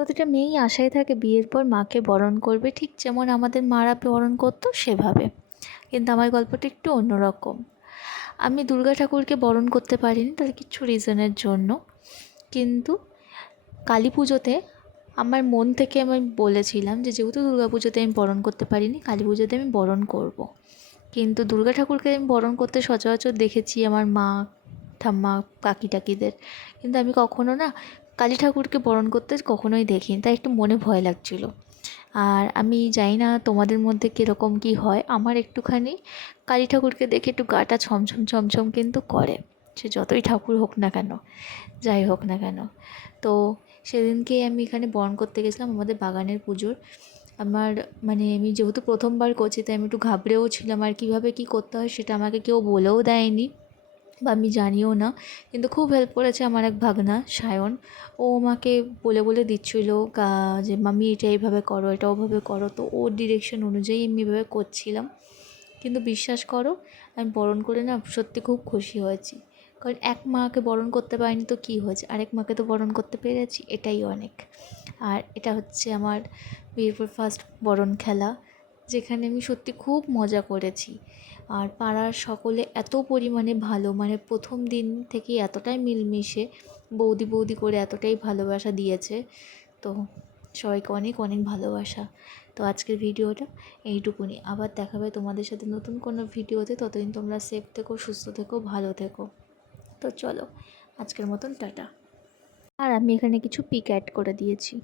প্রতিটা মেয়েই আশায় থাকে বিয়ের পর মাকে বরণ করবে, ঠিক যেমন আমাদের মারা বরণ করতো সেভাবে। কিন্তু আমার গল্পটা একটু অন্যরকম। আমি দুর্গা ঠাকুরকে বরণ করতে পারিনি তার কিছু রিজনের জন্য, কিন্তু কালী পুজোতে আমার মন থেকে আমি বলেছিলাম যে যেহেতু দুর্গা পুজোতে আমি বরণ করতে পারিনি, কালী পুজোতে আমি বরণ করব। কিন্তু দুর্গা ঠাকুরকে আমি বরণ করতে সচরাচর দেখেছি আমার মা, ঠাম্মা, কাকি টাকিদের, কিন্তু আমি কখনো না কালী ঠাকুরকে বরণ করতে কখনোই দেখিনি, তাই একটু মনে ভয় লাগছিল। আর আমি জানি না তোমাদের মধ্যে কীরকম কী হয়, আমার একটুখানি কালী ঠাকুরকে দেখে একটু গাটা ছমছম ছমছম কিন্তু করে, সে যতই ঠাকুর হোক না কেন, যাই হোক না কেন। তো সেদিনকেই আমি এখানে বরণ করতে গেছিলাম আমাদের বাগানের পুজোর। আমার মানে আমি যেহেতু প্রথমবার করছি তাই আমি একটু ঘাবড়েও ছিলাম, আর কীভাবে কী করতে হয় সেটা আমাকে কেউ বলেও দেয়নি বা আমি জানিও না। কিন্তু খুব হেল্প করেছে আমার এক ভাগনা সায়ন, ও আমাকে বলে বলে দিচ্ছিলো যে মাম্মি এটা এইভাবে করো, এটা ওভাবে করো, তো ওর ডিরেকশন অনুযায়ী আমি এভাবে করছিলাম। কিন্তু বিশ্বাস করো আমি বরণ করে না সত্যি খুব খুশি হয়েছি, কারণ এক মাকে বরণ করতে পারিনি তো কী হয়েছে, আরেক মাকে তো বরণ করতে পেরেছি, এটাই অনেক। আর এটা হচ্ছে আমার বিয়ের পর ফার্স্ট বরণ খেলা, যেখানে আমি সত্যি খুব মজা করেছি। আর পাড়ার সকলে এত পরিমাণে ভালো, মানে প্রথম দিন থেকেই এতটাই মিলমিশে বৌদি বৌদি করে এতটাই ভালোবাসা দিয়েছে, তো সবাইকে অনেক অনেক ভালোবাসা। তো আজকের ভিডিওটা এইটুকুনি, আবার দেখাবে তোমাদের সাথে নতুন কোনো ভিডিওতে। ততদিন তোমরা সেফ থেকো, সুস্থ থেকো, ভালো থেকো। তো চলো আজকের মতন টাটা। আর আমি এখানে কিছু পিক অ্যাড করে দিয়েছি।